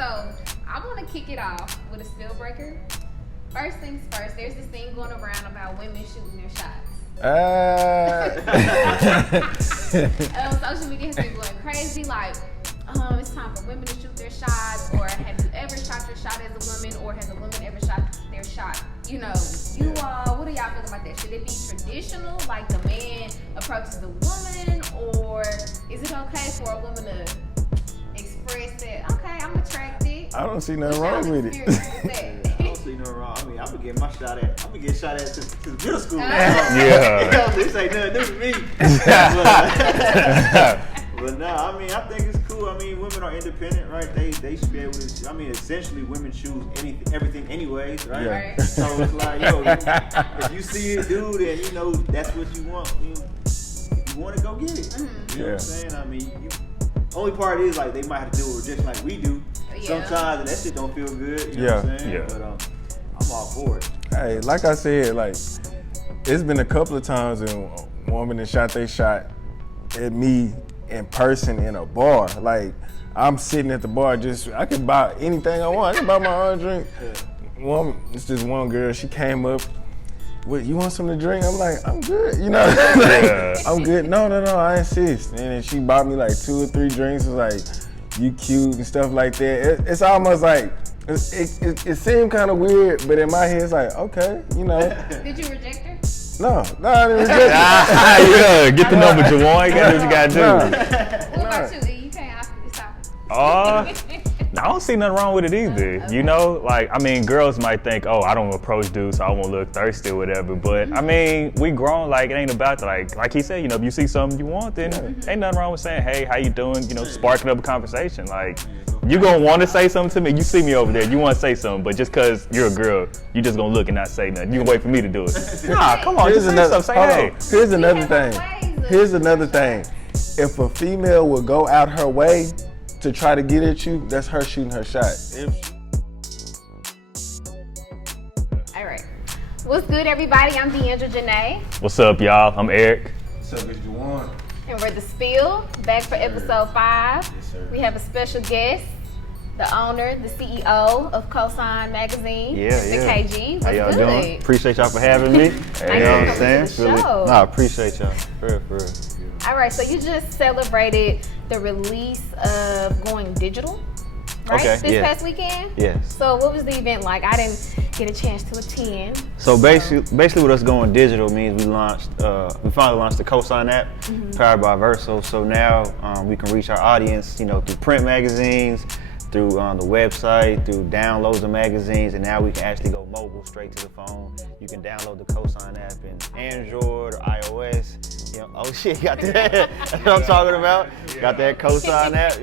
So I want to kick it off with a spill breaker. First things first, there's this thing going around about women shooting their shots. Social media has been going crazy, like, it's time for women to shoot their shots, or have you ever shot your shot as a woman, or has a woman ever shot their shot? You know, what do y'all feel about that? Should it be traditional, like the man approaches the woman, or is it okay for a woman to express that, okay, I'm attracted? I don't see nothing wrong with it. I don't see nothing wrong. I mean, I'm gonna get shot at since middle school. Yeah. This ain't nothing new to me. But no, I mean, I think it's cool. I mean, women are independent, right? They should be able to. I mean, essentially, women choose everything anyways, right? Yeah. So it's like, if you see a dude and you know that's what you want, you want to go get it. You know what I'm saying? I mean, only part is like they might have to deal with rejection like we do sometimes, and that shit don't feel good. You know what I'm saying? Yeah. But I'm all for it. Hey, like I said, like it's been a couple of times when a woman has shot they shot at me in person in a bar. Like I'm sitting at the bar, I can buy anything I want. I can buy my own drink. It's just one girl. She came up. What, you want something to drink? I'm like, I'm good. You know, I'm good. No, I insist. And then she bought me like 2 or 3 drinks. It was like, you cute and stuff like that. It's almost like, it seemed kind of weird, but in my head it's like, okay, you know. Did you reject her? No, I didn't reject Yeah, get the number, Jawan. You gotta do what you gotta do. What about you, E? You can't stop it. I don't see nothing wrong with it either. Okay. You know, like, I mean, girls might think, oh, I don't approach dudes, so I won't look thirsty or whatever. But I mean, we grown, like, it ain't about that. Like he said, you know, if you see something you want, then ain't nothing wrong with saying, hey, how you doing? You know, sparking up a conversation. Like, you gonna want to say something to me. You see me over there, you want to say something, but just cause you're a girl, you just gonna look and not say nothing. You can wait for me to do it. Nah, come on, just say something. Say hey. Here's another thing. If a female would go out her way to try to get at you, that's her shooting her shot. All right. What's good, everybody? I'm Deandra Janae. What's up, y'all? I'm Eric. What's up, it's Juwan? And we're The Spill, back for episode 5. Yes, sir. We have a special guest, the owner, the CEO of COSIGN Magazine, Mr. KG. What's How y'all good? doing? Appreciate y'all for having me. Thanks You know what I'm for saying? coming to the show. I appreciate y'all. For real. All right, so you just celebrated the release of Going Digital, right? Okay, This past weekend? Yes. So what was the event like? I didn't get a chance to attend. So basically what us going digital means we finally launched the COSIGN App, powered by Verso. So now we can reach our audience, you know, through print magazines, through the website, through downloads of magazines, and now we can actually go mobile straight to the phone. You can download the COSIGN app in Android or iOS. You know, oh shit, you got that? That's what I'm talking about. Got that COSIGN app?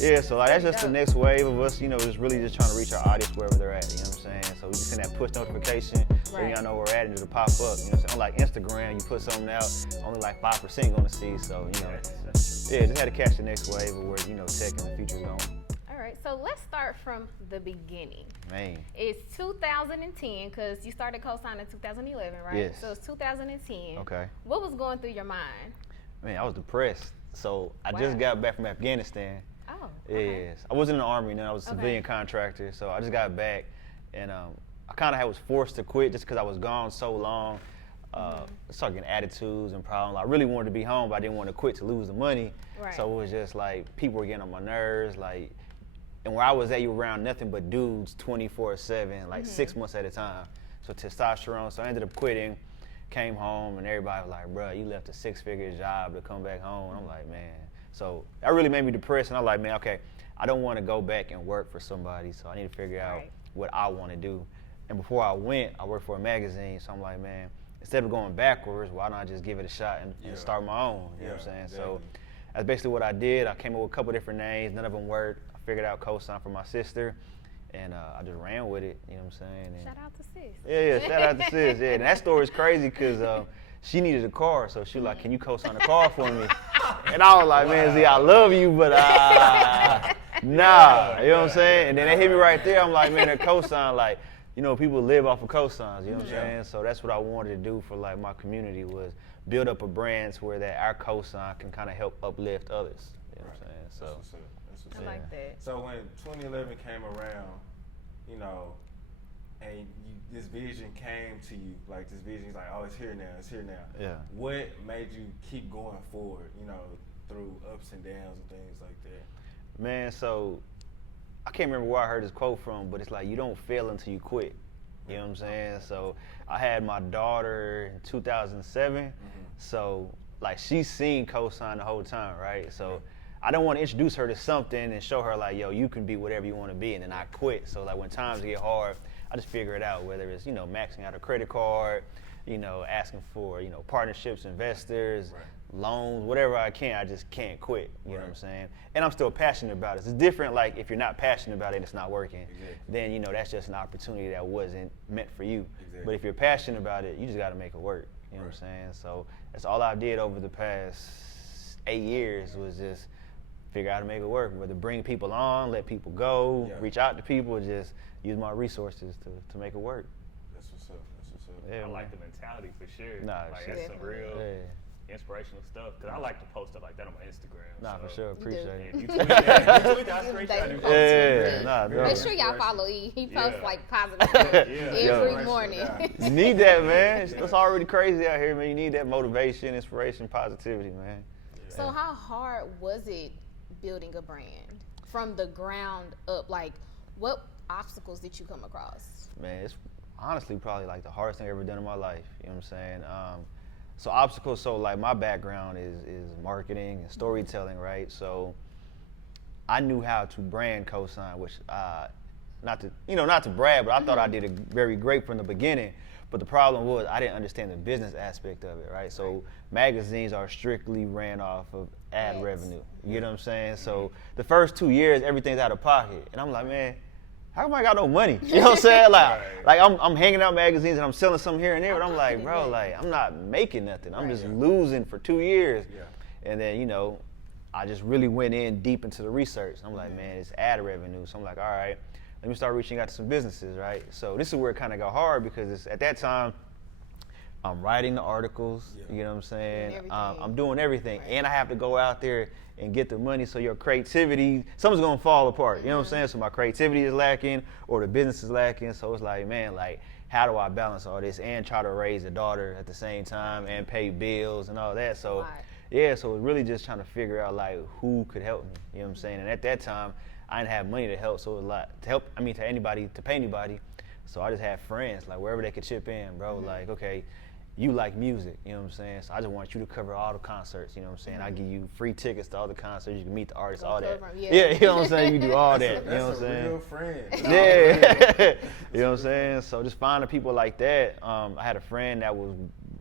Yeah. So like that's just the next wave of us, you know, just really just trying to reach our audience wherever they're at. You know what I'm saying? So we just send that push notification, so y'all know where we're at, and it'll pop up. You know what I'm saying? Unlike Instagram, you put something out, only like 5% gonna see. So you know, just had to catch the next wave of where you know tech and the future's going. All right, so let's start from the beginning. Man. It's 2010, because you started COSIGN in 2011, right? Yes. So it's 2010. Okay. What was going through your mind? Man, I was depressed. So I just got back from Afghanistan. Oh, okay. Yes. I wasn't in the army then. I was a civilian contractor. So I just got back, and I kind of was forced to quit just because I was gone so long. I started getting attitudes and problems. I really wanted to be home, but I didn't want to quit to lose the money. Right. So it was just like people were getting on my nerves. Like, and where I was at, you were around nothing but dudes 24/7, like 6 months at a time. So testosterone. So I ended up quitting, came home, and everybody was like, "Bro, you left a 6-figure job to come back home." And I'm like, man. So that really made me depressed. And I'm like, man, okay, I don't want to go back and work for somebody. So I need to figure out what I want to do. And before I went, I worked for a magazine. So I'm like, man, instead of going backwards, why not just give it a shot and start my own? You know what I'm saying? Definitely. So that's basically what I did. I came up with a couple different names. None of them worked. I figured out COSIGN for my sister, and I just ran with it. You know what I'm saying? And Shout out to sis. Yeah, shout out to sis. Yeah, and that story is crazy because she needed a car, so she was like, "Can you COSIGN a car for me?" And I was like, "Man, Z, I love you, but nah." You know what I'm saying? And then they hit me right there. I'm like, "Man, a COSIGN, like, you know, people live off of COSIGNs. You know what I'm saying? So that's what I wanted to do for like my community was build up a brand where that our COSIGN can kind of help uplift others. You know what I'm saying? So I like that. So when 2011 came around, you know, and this vision came to you, like this vision is like, oh, it's here now, it's here now. Yeah. What made you keep going forward, you know, through ups and downs and things like that? Man, so I can't remember where I heard this quote from, but it's like, you don't fail until you quit. You know what I'm saying? So I had my daughter in 2007. So like she's seen COSIGN the whole time, right? So I don't want to introduce her to something and show her like, yo, you can be whatever you want to be, and then I quit. So like when times get hard, I just figure it out, whether it's, you know, maxing out a credit card, you know, asking for, you know, partnerships, investors, loans, whatever I can, I just can't quit. You know what I'm saying? And I'm still passionate about it. It's different, like if you're not passionate about it and it's not working, then, you know, that's just an opportunity that wasn't meant for you. But if you're passionate about it, you just got to make it work. You know what I'm saying? So that's all I did over the past 8 years was just figure out how to make it work, whether bring people on, let people go, reach out to people, just use my resources to make it work. That's what's up. That's what's up. I like the mentality for sure. Nah, like shit. that's some real inspirational stuff. Cause I like to post stuff like that on my Instagram. Nah, so for sure. Appreciate it. If you tweet that, you tweet that straight shot. Make sure y'all follow E. He posts like positive stuff every morning. You need that, man. It's already crazy out here, man. You need that motivation, inspiration, positivity, man. So how hard was it building a brand from the ground up? Like, what obstacles did you come across? Man, it's honestly probably like the hardest thing I've ever done in my life. You know what I'm saying? So obstacles, so like my background is marketing and storytelling, right? So I knew how to brand COSIGN, which not to brag, but I thought I did it very great from the beginning. But the problem was I didn't understand the business aspect of it, right? So magazines are strictly ran off of ad revenue. You know what I'm saying? So the first 2 years, everything's out of pocket. And I'm like, man, how come I got no money? You know what I'm saying? Like I'm hanging out magazines and I'm selling some here and there, but I'm like, bro, like I'm not making nothing. I'm just losing for 2 years. And then, you know, I just really went in deep into the research. I'm like, man, it's ad revenue. So I'm like, all right, let me start reaching out to some businesses, right? So this is where it kind of got hard because at that time, I'm writing the articles, you know what I'm saying? I'm doing everything. And I have to go out there and get the money, so your creativity, something's gonna fall apart, you know what I'm saying? So my creativity is lacking or the business is lacking. So it's like, man, like, how do I balance all this and try to raise a daughter at the same time and pay bills and all that? So yeah, so it was really just trying to figure out like who could help me, you know what I'm saying? And at that time, I didn't have money to help, so it was a lot to help, to anybody, to pay anybody. So I just had friends, like wherever they could chip in, bro, like, okay, you like music, you know what I'm saying? So I just want you to cover all the concerts, you know what I'm saying? I give you free tickets to all the concerts, you can meet the artists, all that. Yeah, you know what I'm saying? You can do all that, you know what I'm saying? Real friend. Yeah, you know what I'm saying? So just finding people like that. I had a friend that was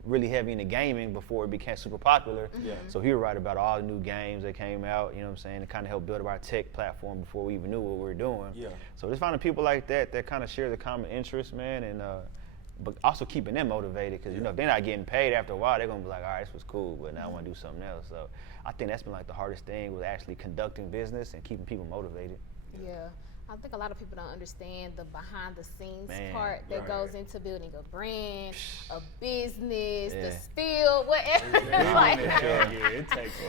really heavy into gaming before it became super popular. So he would write about all the new games that came out, you know what I'm saying? It kind of helped build up our tech platform before we even knew what we were doing. So just finding people like that kind of share the common interest, man, and but also keeping them motivated, because you know if they're not getting paid, after a while they're gonna be like, all right, this was cool, but now I want to do something else. So I think that's been like the hardest thing, was actually conducting business and keeping people motivated. Yeah, I think a lot of people don't understand the behind the scenes part that goes into building a brand, a business, the spill, whatever.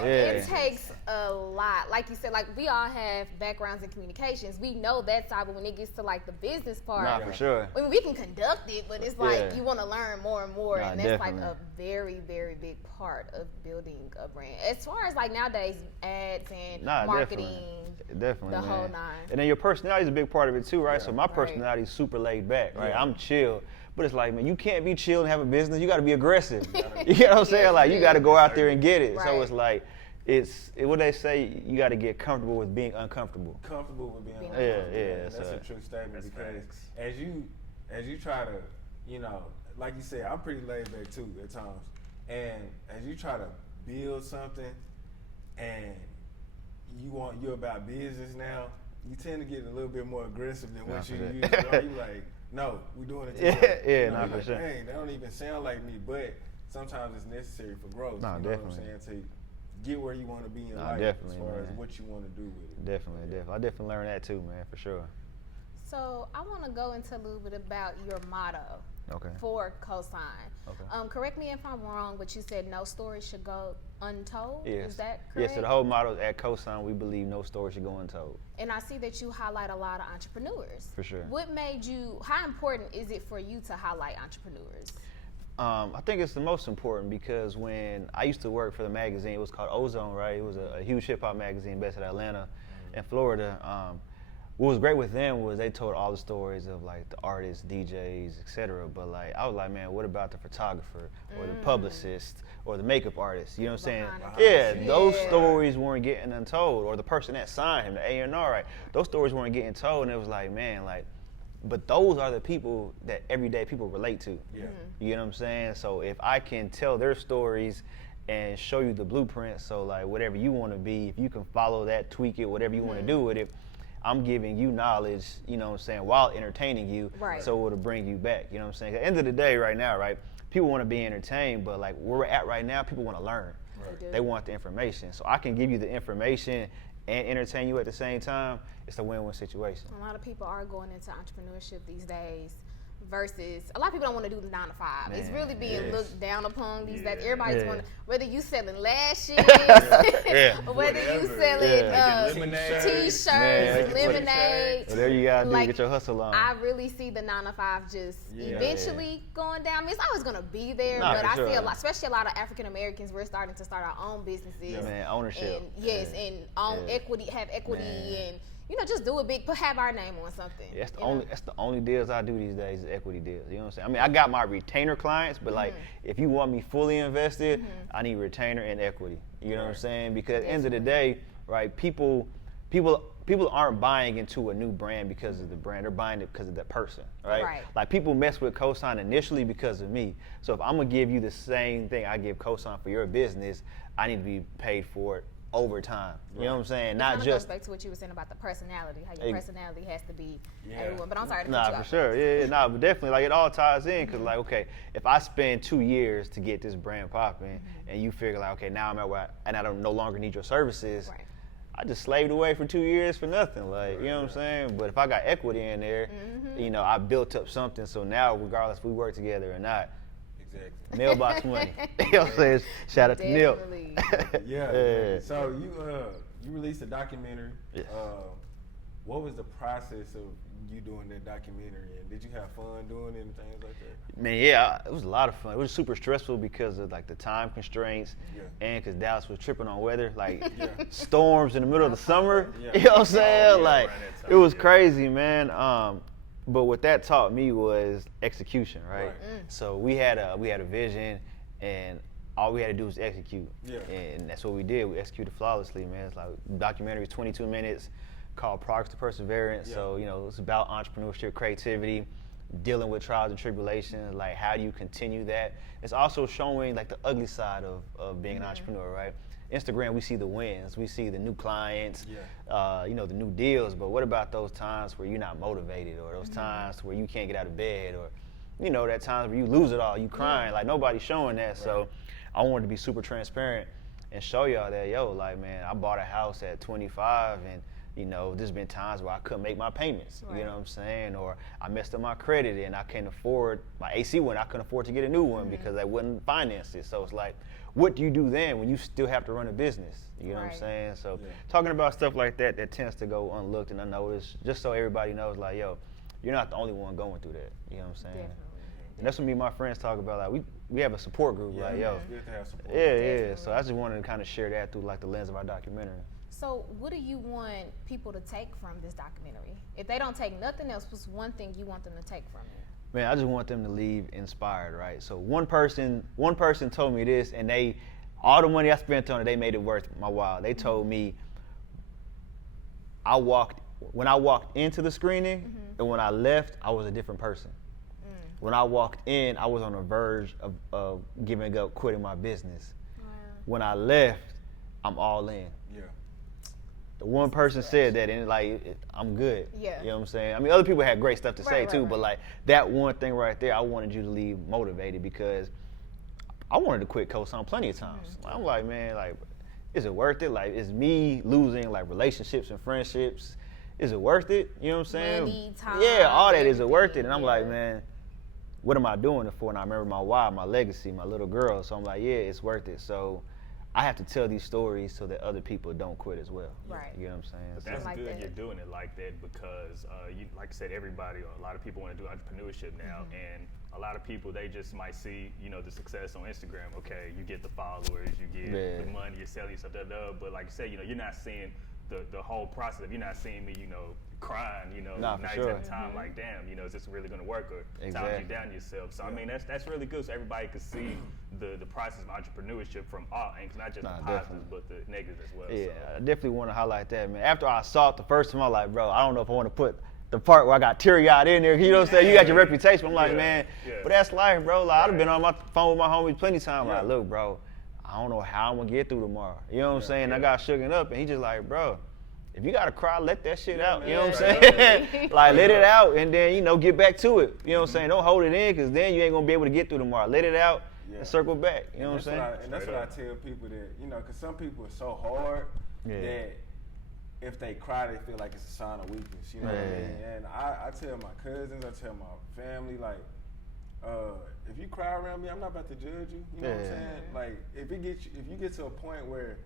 It takes a lot. Like you said, like we all have backgrounds in communications. We know that side, but when it gets to like the business part, for sure. I mean, we can conduct it, but it's like you want to learn more and more, and that's like a very, very big part of building a brand. As far as like nowadays, ads and marketing, definitely, the man. whole nine. And then your personality is a big part of it too, right? So my personality is super laid back, right? I'm chill. But it's like, man, you can't be chill and have a business. You got to be aggressive. You know what I'm saying? Like, you got to go out there and get it. So it's like, what they say, you got to get comfortable with being uncomfortable. Comfortable with being uncomfortable. That's a true statement, because as you try to, you know, like you said, I'm pretty laid back too at times. And as you try to build something and you're about business now, you tend to get a little bit more aggressive than what you used to. You like, no, we're doing it together. Not for sure. Dang, they don't even sound like me, but sometimes it's necessary for growth. No, you know definitely. what I'm saying? To get where you want to be in life, as far as what you want to do with it. Definitely. I definitely learned that too, man, for sure. So I want to go into a little bit about your motto for COSIGN. Correct me if I'm wrong, but you said no story should go untold. Yes. Is that correct? Yes, so the whole motto is at COSIGN, we believe no story should go untold. And I see that you highlight a lot of entrepreneurs. For sure. What made you, how important is it for you to highlight entrepreneurs? I think it's the most important because when I used to work for the magazine, it was called Ozone, right? It was a huge hip hop magazine based in Atlanta and Florida. What was great with them was they told all the stories of like the artists, DJs, etc. But like I was like, man, what about the photographer or the publicist or the makeup artist? You know what I'm saying? Yeah, those stories weren't getting untold. Or the person that signed him, the A&R, right? Those stories weren't getting told, and it was like, man, like. But those are the people that everyday people relate to. Yeah. You know what I'm saying? So if I can tell their stories and show you the blueprint, so like whatever you want to be, if you can follow that, tweak it, whatever you want to do with it, I'm giving you knowledge, you know what I'm saying, while entertaining you, Right. so it'll bring you back. You know what I'm saying? At the end of the day right now, right, people want to be entertained, but like where we're at right now, people want to learn. Right. They want the information. So I can give you the information and entertain you at the same time. It's a win-win situation. A lot of people are going into entrepreneurship these days versus a lot of people don't want to do the 9 to 5. It's Man, really being yes. looked down upon these days. Everybody's Yeah. going to, whether you selling lashes, Yeah. whether you Whatever. selling Lemonade. t-shirts, Man. lemonade. Whatever you gotta do, Like, get your hustle on. I really see the 9 to 5 just eventually going down. I mean, it's always going to be there, Nah, but for I see sure. a lot, especially a lot of African Americans, we're starting to start our own businesses. Man, ownership. And yes, Yeah. and own Yeah. equity, have equity, Man. and you know, just do it big, have our name on something. That's the you only know? that's the only deals I do these days is equity deals. You know what I'm saying? I mean, I got my retainer clients, but like if you want me fully invested, I need retainer and equity. You know what I'm saying? Because at the end of the day, right, people aren't buying into a new brand because of the brand. They're buying it because of that person, right? Right. Like people mess with COSIGN initially because of me. So if I'm gonna give you the same thing I give COSIGN for your business, I need to be paid for it over time. You know what I'm saying? It Not kinda just goes back to what you were saying about the personality, how your personality has to be Yeah. everyone. But I'm sorry to cut Nah, you for off. sure. Yeah, nah, but definitely, like, it all ties in, because, like, okay, if I spend 2 years to get this brand popping, and you figure, like, okay, now I'm at where and I don't no longer need your services, Right. I just slaved away for 2 years for nothing, like, you know what I'm saying? But if I got equity in there, you know, I built up something, so now, regardless if we work together or not, Exactly. mailbox money. You know what I'm saying? Shout out to Neil. Definitely. Yeah. Yeah. So you released a documentary. Yes. What was the process of you doing that documentary, and did you have fun doing it and things like that? Man, yeah, it was a lot of fun. It was super stressful because of like the time constraints, Yeah. and because Dallas was tripping on weather, like Yeah. storms in the middle of the summer. Yeah. You know what I'm saying? yeah, Like around that time, it was yeah. crazy, man. But what that taught me was execution, right? Right. So we had a vision, and all we had to do was execute. Yeah. And that's what we did. We executed flawlessly, man. It's like documentary is 22 minutes, called Progress to Perseverance. Yeah. So, you know, it's about entrepreneurship, creativity, dealing with trials and tribulations, like how do you continue that? It's also showing like the ugly side of being an entrepreneur, right? Instagram, we see the wins, we see the new clients, you know, the new deals, but what about those times where you're not motivated, or those times where you can't get out of bed, or, you know, that times where you lose it all, you crying, like nobody's showing that. So I wanted to be super transparent and show y'all that, yo, like, man, I bought a house at 25, and you know, there's been times where I couldn't make my payments, you know what I'm saying? Or I messed up my credit and I can't afford, my AC went, I couldn't afford to get a new one because I wouldn't finance it. So it's like, what do you do then when you still have to run a business? You know what I'm Right. saying? So talking about stuff like that, that tends to go unlooked and unnoticed, just so everybody knows, like, yo, you're not the only one going through that. You know what I'm saying? Definitely. And that's what me and my friends talk about. Like, we have a support group, like, yo. It's good to have support. Yeah. So I just wanted to kind of share that through like the lens of our documentary. So what do you want people to take from this documentary? If they don't take nothing else, what's one thing you want them to take from it? Man, I just want them to leave inspired, right? So one person told me this, and all the money I spent on it, they made it worth my while. They told me when I walked into the screening and when I left, I was a different person. When I walked in, I was on the verge of giving up, quitting my business. When I left, I'm all in. Yeah. The one person said that, and I'm good. Yeah. You know what I'm saying? I mean, other people had great stuff to say Right, too, right. but like that one thing right there, I wanted you to leave motivated because I wanted to quit COSIGN plenty of times. I'm like, man, like, is it worth it? Like, is me losing like relationships and friendships? Is it worth it? You know what I'm saying? Money, time, yeah, all that. Is it worth it? everything, And I'm yeah. like, man, what am I doing it for? And I remember my why, my legacy, my little girl. So I'm like, yeah, it's worth it. So I have to tell these stories so that other people don't quit as well. Right. You know what I'm saying? But So- that's like good that. you're doing it like that because, you, like I said, a lot of people want to do entrepreneurship now, and a lot of people, they just might see, the success on Instagram. Okay, you get the followers, you get the money, you're selling stuff, but like you said, you're not seeing the whole process. If you're not seeing me, crying, Nah, for nights sure. at a time, like, damn, is this really going to work, or Exactly. talking down to yourself. So I mean, that's really good, so everybody can see the process of entrepreneurship from all angles, not just the positives, but the negatives as well. Yeah, So. I definitely want to highlight that, man. After I saw it the first time, I'm like, bro, I don't know if I want to put the part where I got teary-eyed in there. You know what I'm saying? You got your reputation. I'm like, man, but that's life, bro. Like, I've been on my phone with my homies plenty of times. Like, look, bro, I don't know how I'm going to get through tomorrow. You know what I'm saying? I got shooken up, and he just like, bro, if you got to cry, let that shit out. man. You know what I'm saying? Like, let it out, and then, get back to it. You know what I'm saying? Don't hold it in, because then you ain't going to be able to get through tomorrow. Let it out and circle back. You know what I'm saying? And that's what I tell people that, because some people are so hard that if they cry, they feel like it's a sign of weakness. You know what I mean? And I tell my cousins, I tell my family, like, if you cry around me, I'm not about to judge you. You know what I'm saying? Like, if you get to a point where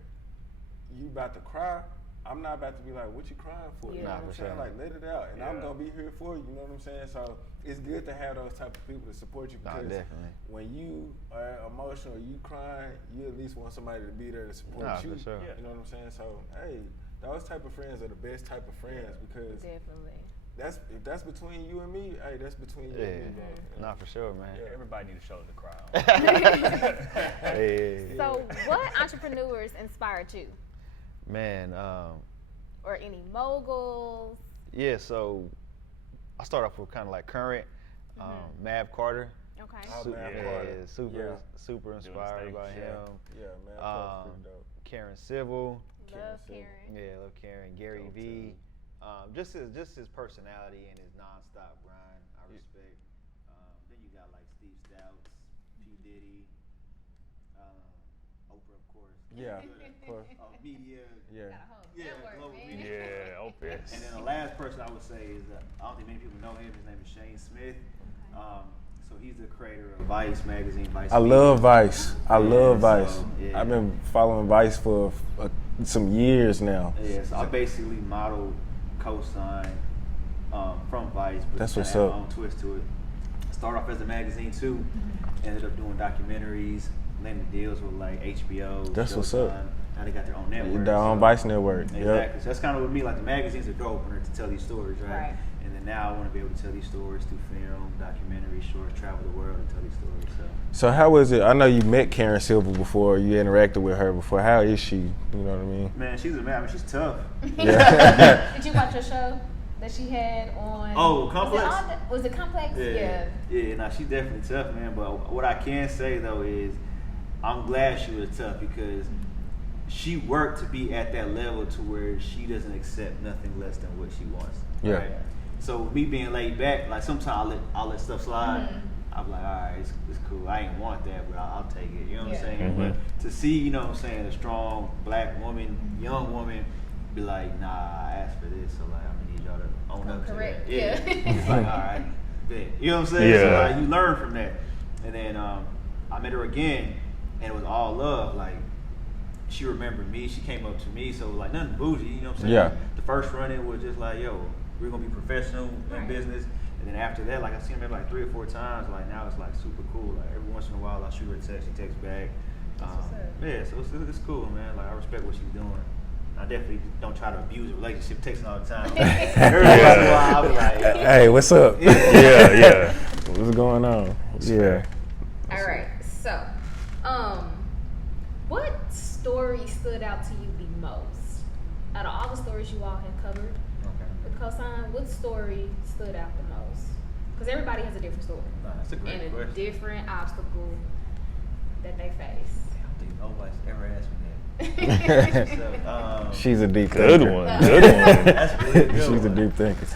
you about to cry, I'm not about to be like, what you crying for? You know what I'm saying? Like, let it out. And I'm going to be here for you. You know what I'm saying? So it's good to have those type of people to support you, because when you are emotional, you crying, you at least want somebody to be there to support you. For sure. You know what I'm saying? So, hey, those type of friends are the best type of friends, because Definitely. if that's between you and me, hey, that's between you and me, bro. Not for sure, man. Yeah, everybody need a shoulder to cry on. So, what entrepreneurs inspired you? Man, Or any moguls? yeah, so I start off with kind of like current, Mav Carter. Okay. Super inspired by him. Yeah, man. That's pretty dope. Karen Civil. Love Karen. Yeah, love Karen. Gary V. Just his personality and his nonstop grind, I respect. Then you got like Steve Stouts, P. Diddy, Oprah, of course. Yeah, of course. Media. Yeah. Got a whole Yeah, network, global man. media. Yeah, Opus. And then the last person I would say is, I don't think many people know him. His name is Shane Smith. So he's the creator of Vice magazine. Vice. I love Vice. I love Vice. So, I've been following Vice for some years now. Yeah, so I basically modeled COSIGN from Vice, but That's kinda what's had up. my own twist to it. Started off as a magazine too. Ended up doing documentaries, landing deals with like HBO. That's what's up. Showtime. Now they got their own network. Their own Vice network. Exactly. Yep. So that's kind of with me. Like the magazines are door opener to tell these stories, right? Right. And then now I want to be able to tell these stories through film, documentaries, shorts, travel the world, and tell these stories. So how was it? I know you met Karen Silver before. You interacted with her before. How is she? You know what I mean? Man, she's a man. I mean, she's tough. Yeah. Did you watch her show that she had on? Oh, Complex? Was it Complex? Yeah, nah, she's definitely tough, man. But what I can say though is, I'm glad she was tough, because she worked to be at that level to where she doesn't accept nothing less than what she wants. Yeah. Right? So me being laid back, like sometimes I'll let stuff slide. I'm like, all right, it's cool. I ain't want that, but I'll take it. You know what I'm saying? But to see, you know what I'm saying, a strong black woman, young woman, be like, nah, I asked for this, so like I'm gonna need y'all to own up to correct. that. Yeah. It's like, all right, bet. You know what I'm saying? Yeah. So like, you learn from that. And then I met her again, and it was all love. Like, she remembered me. She came up to me, so like nothing bougie. You know what I'm saying? Yeah. The first run-in was just like, yo, we're gonna be professional in business. And then after that, like I seen her maybe like 3 or 4 times. Like now it's like super cool. Like every once in a while, I shoot her a text, she texts back. Yeah, so it's cool, man. Like I respect what she's doing. I definitely don't try to abuse a relationship, texting all the time. Every once in a while, I'll be like, Hey, what's up? Yeah. What's going on? Yeah. All right. So, what story stood out to you the most out of all the stories you all have covered with COSIGN? What story stood out the most? Because everybody has a different story nah, that's a great and a question. different obstacle that they face. I don't think nobody's ever asked me that. So, She's a deep Good thinker. one. Good one. that's really good. She's a one. deep thinker.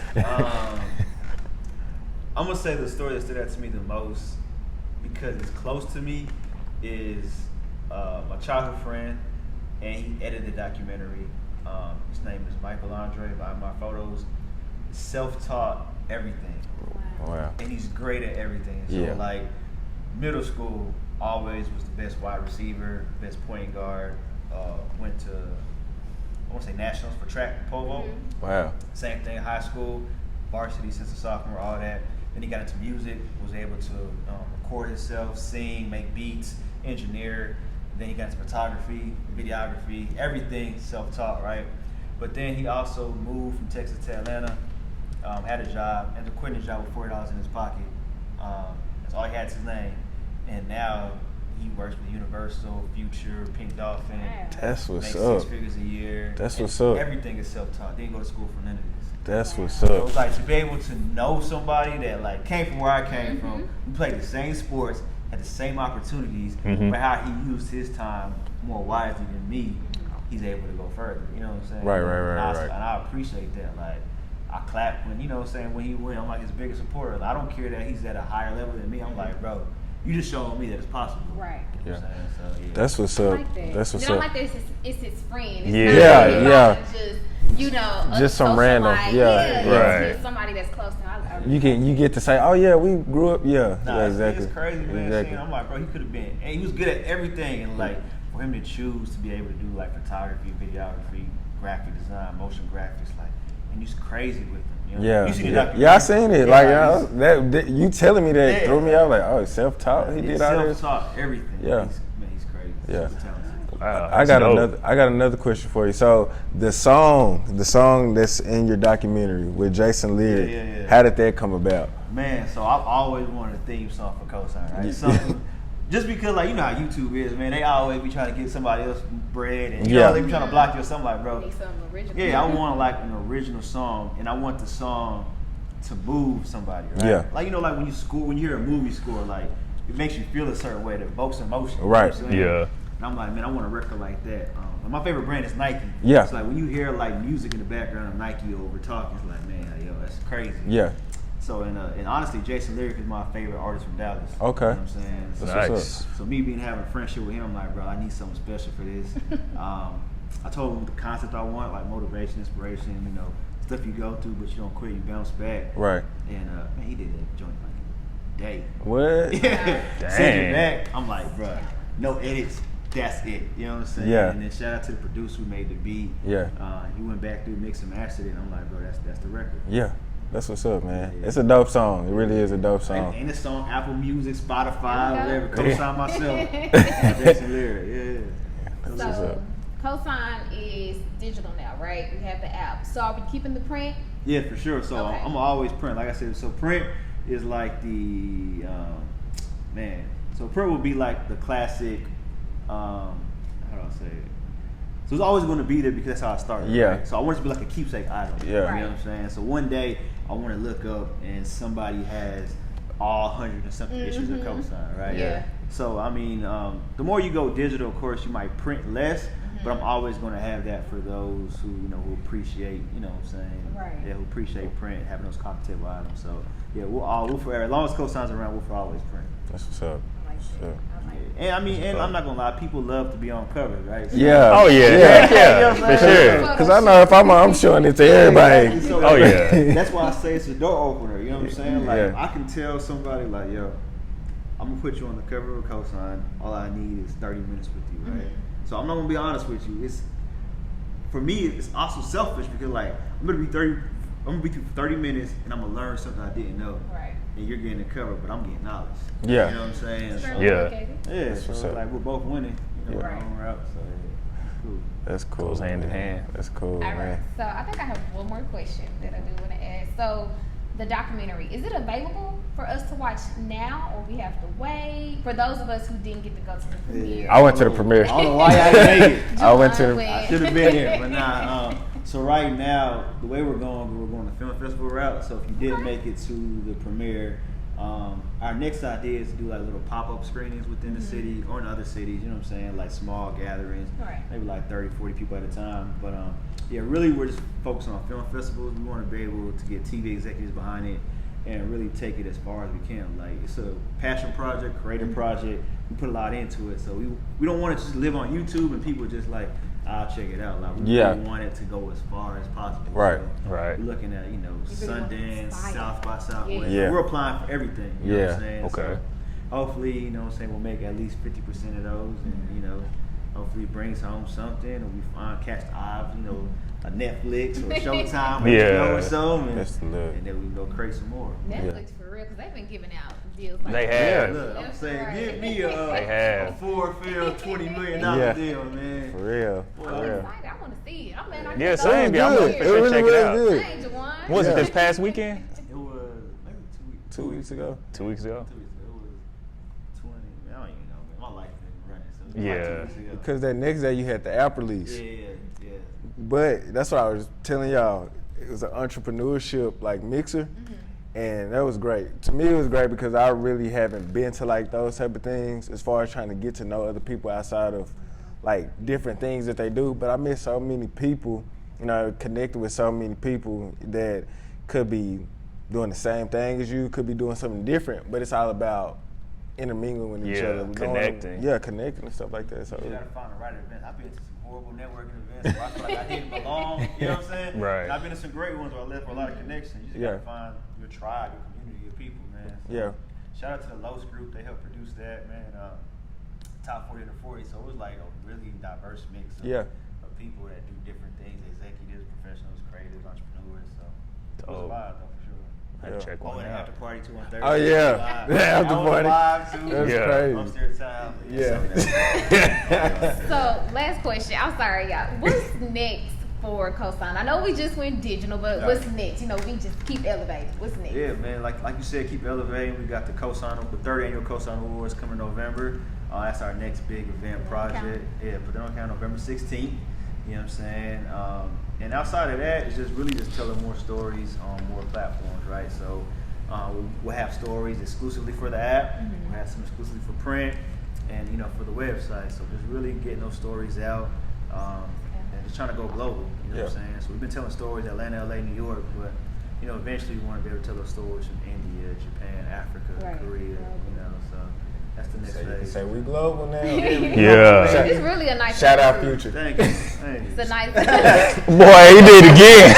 I'm gonna say the story that stood out to me the most, because it's close to me, is my childhood friend, and he edited the documentary. His name is Michael Andre, by my photos. Self-taught everything, Wow. and he's great at everything. So Yeah. like middle school, always was the best wide receiver, best point guard. Went to, I want to say nationals for track and pole vault. Wow. Same thing, high school, varsity since a sophomore, all that. Then he got into music, was able to record himself, sing, make beats, engineer. Then he got into photography, videography, everything self-taught, right? But then he also moved from Texas to Atlanta, had a job, ended up quitting his job with $40 in his pocket. That's all he had to his name. And now he works with Universal, Future, Pink Dolphin. That's what's makes up. 6 figures a year. That's And what's up. Everything is self-taught. Didn't go to school for none of this. That's what's So up. it's like to be able to know somebody that like came from where I came from, we played the same sports, had the same opportunities, but how he used his time more wisely than me, he's able to go further. You know what I'm saying? Right. And I appreciate that. Like I clap when, you know what I'm saying, when he win, I'm like his biggest supporter. Like, I don't care that he's at a higher level than me. I'm like, bro, you just showing me that it's possible. Right. You know what I'm saying? So, yeah. That's what's I up. like that. That's what's I don't up. like that it's his friend. It's Yeah. not Yeah. just, you know, Just some social random. life. Yeah. Right. It's somebody that's close to him. You get to say, oh yeah, we grew up. Yeah. Nah, Yeah, exactly. It's crazy, man. Exactly. Seeing, I'm like, bro, he could have been, and he was good at everything. And like, for him to choose to be able to do like photography, videography, graphic design, motion graphics, like, and he's crazy with them. You know? Yeah, You seen the yeah, documentary? I seen it. Yeah, Like he's- that, you telling me that Yeah. threw me out. Like, oh, self-taught. He he's did all this. self-taught everything. Yeah. He's crazy. Yeah. Super talented. Wow, I that's got dope. another question for you. So the song that's in your documentary with Jason Leary, Yeah. how did that come about? Man, so I've always wanted a theme song for COSIGN, right? Something, just because, like, you know how YouTube is, man. They always be trying to get somebody else bread, and you Yeah. know they be trying to block you or something, like, bro. Need something original. Yeah, I want like an original song, and I want the song to move somebody, right? Yeah. Like, you know, like when you hear a movie score, like it makes you feel a certain way, that evokes emotion. You know Right. what I'm saying? Yeah. And I'm like, man, I want a record like that. And my favorite brand is Nike. Yeah. It's like when you hear like music in the background of Nike over talking, it's like, man, yo, that's crazy. Yeah. So and honestly, Jason Lyric is my favorite artist from Dallas. Okay. You know what I'm saying? So, That's Nice. what's so me having a friendship with him, I'm like, bro, I need something special for this. I told him the concept I want, like motivation, inspiration, you know, stuff you go through, but you don't quit, you bounce back. Right. And man, he did that joint like a day. What? Yeah. Sent it back. I'm like, bro, no edits. That's it. You know what I'm saying? Yeah. And then shout out to the producer who made the beat. Yeah. He went back through, mixed and mastered it. And I'm like, bro, that's the record. Yeah. That's what's up, man. Yeah. It's a dope song. It really is a dope song. And it's on Apple Music, Spotify, There whatever. you go. Co-sign myself. Jason Lyric. Yeah. That's what's So, up. COSIGN is digital now, right? We have the app. So are we keeping the print? Yeah, for sure. So Okay. I'm always print. Like I said, so print is like the man. So print will be like the classic. How do I say it? So it's always going to be there because that's how I started. Yeah. Right? So I want it to be like a keepsake item. Yeah. You Right. know what I'm saying? So one day I want to look up and somebody has all 100 and something issues of COSIGN, right? Yeah. So I mean, the more you go digital, of course, you might print less. But I'm always going to have that for those who, you know, who appreciate, you know what I'm saying? Right. Yeah, who appreciate print, having those coffee table items. So, yeah, we'll forever, as long as COSIGN's around, we'll for always print. That's what's up. I like Sure. that. I like that. And I mean, and I'm not going to lie, people love to be on cover, right? So, Yeah. Oh yeah, Yeah. yeah, for sure. Because I know if I'm showing it to everybody. So, Oh, yeah. That's why I say it's a door opener, you know what I'm saying? Like, Yeah. I can tell somebody, like, yo, I'm going to put you on the cover of COSIGN. All I need is 30 minutes with you, right? So I'm not going to be honest with you. For me, it's also selfish because, like, I'm gonna be through 30 minutes and I'm gonna learn something I didn't know. Right. And you're getting the cover, but I'm getting knowledge. Yeah. You know what I'm saying? So, Yeah. Okay. yeah. That's what's So up. like we're both winning. You know, Yeah. our own route. So yeah. Cool. That's cool. Goes hand in man. hand. That's cool, All right. man. So I think I have one more question that I do want to ask. So the documentary, is it available for us to watch now, or we have to wait? For those of us who didn't get to go to the premiere. I went to the premiere. I don't know why I didn't make it. I went to the. I should have been there, but nah. So right now, the way we're going the film festival route. So if you didn't make it to the premiere, our next idea is to do like little pop-up screenings within the city or in other cities. You know what I'm saying? Like small gatherings, Right. maybe like 30, 40 people at a time. But yeah, really we're just focusing on film festivals. We want to be able to get TV executives behind it and really take it as far as we can. Like, it's a passion project, creative project. We put a lot into it, so we don't want it to just live on YouTube and people just like, I'll check it out. Like, we Yeah. really want it to go as far as possible. Right. So Right. we're looking at, really want to Sundance, inspire. South by Southwest. Yeah. We're applying for everything. You know what Yeah. I'm saying? Okay. So hopefully, you know what I'm saying, we'll make at least 50% of those, and you know, hopefully brings home something, or we catch the eyes, you know, a Netflix or Showtime or HBO or something, and then we go create some more. Netflix for real, because they've been giving out deals like They that. have. Look, I'm saying, give me They a have. 4-film, $20 million deal, man. For real. I'm excited. I want to see it. I Yeah, can't same. go Yeah, I'm see gonna it. for sure check it out. good. Hey, Jawan. Was it this past weekend? It was maybe 2 weeks. 2 weeks ago. 2 weeks ago. 2 weeks ago. It was 20. I don't even know, man. My life been running. So it was Yeah. like 2 weeks ago. Because that next day you had the app release. Yeah. But that's what I was telling y'all. It was an entrepreneurship like mixer. And that was great. To me, it was great because I really haven't been to like those type of things as far as trying to get to know other people outside of like different things that they do. But I met so many people, you know, connected with so many people that could be doing the same thing as you, could be doing something different, but it's all about intermingling with each other. Connecting. Connecting and stuff like that. So You gotta find the right events. I've been to some horrible networking events where I feel like I didn't belong. You know what I'm saying? Right. And I've been to some great ones where I left for a lot of connections. You just gotta find your tribe, your community of people, man. So shout out to the Los group. They helped produce that, man. Top 40 under 40. So it was like a really diverse mix of people that do different things, executives, professionals, creatives, entrepreneurs. So it was live though, for sure. I check Oh, one and out. after party too on Thursday. Oh yeah, the after party. Live too. That's crazy. Upstairs time. Yeah. So, last question. I'm sorry, y'all. What's next for COSIGN? I know we just went digital, but what's next? You know, we just keep elevating. What's next? Yeah, man. Like you said, keep elevating. We got the COSIGN, the third annual COSIGN Awards coming November. That's our next big event project. Yeah, put it on count November 16th. You know what I'm saying? And outside of that, it's just really just telling more stories on more platforms, right? So we'll have stories exclusively for the app. We'll have some exclusively for print, and you know, for the website. So just really getting those stories out, and just trying to go global. You know what I'm saying? So we've been telling stories Atlanta, LA, New York, but you know, eventually we want to be able to tell those stories from India, Japan, Africa, Korea. You know, so that's the next phase. Say we global now. Yeah. It's really a nice Shout out group. Future. Thank you. Thank you. It's a nice Boy, he did it again.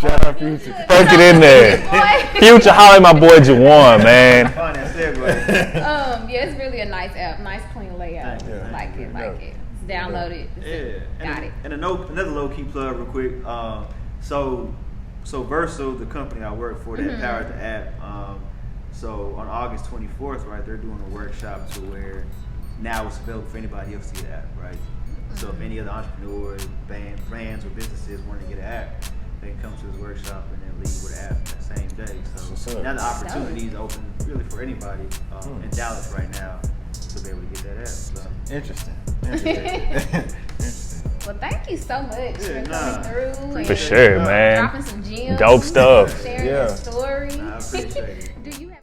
Shout out Future. Fuck it in there. Boy. Future, holler at my boy Jawan, man. Find that segue. Yeah, it's really a nice app. Nice, clean layout. Thank you. Like it. Download it. Yeah. Got it. And another low key plug, real quick. So Verso, the company I work for that powered the app. So on August 24th, right, they're doing a workshop to where now it's available for anybody else to get an app, right? So if any other entrepreneurs, brands, or businesses want to get an app, they can come to this workshop and then leave with an app that same day. So now the opportunity is open really for anybody in Dallas right now to be able to get that app. So. Interesting. Well, thank you so much for coming through. And For sure, man. dropping some gems. Dope stuff. Sharing your story. I appreciate it. Do you have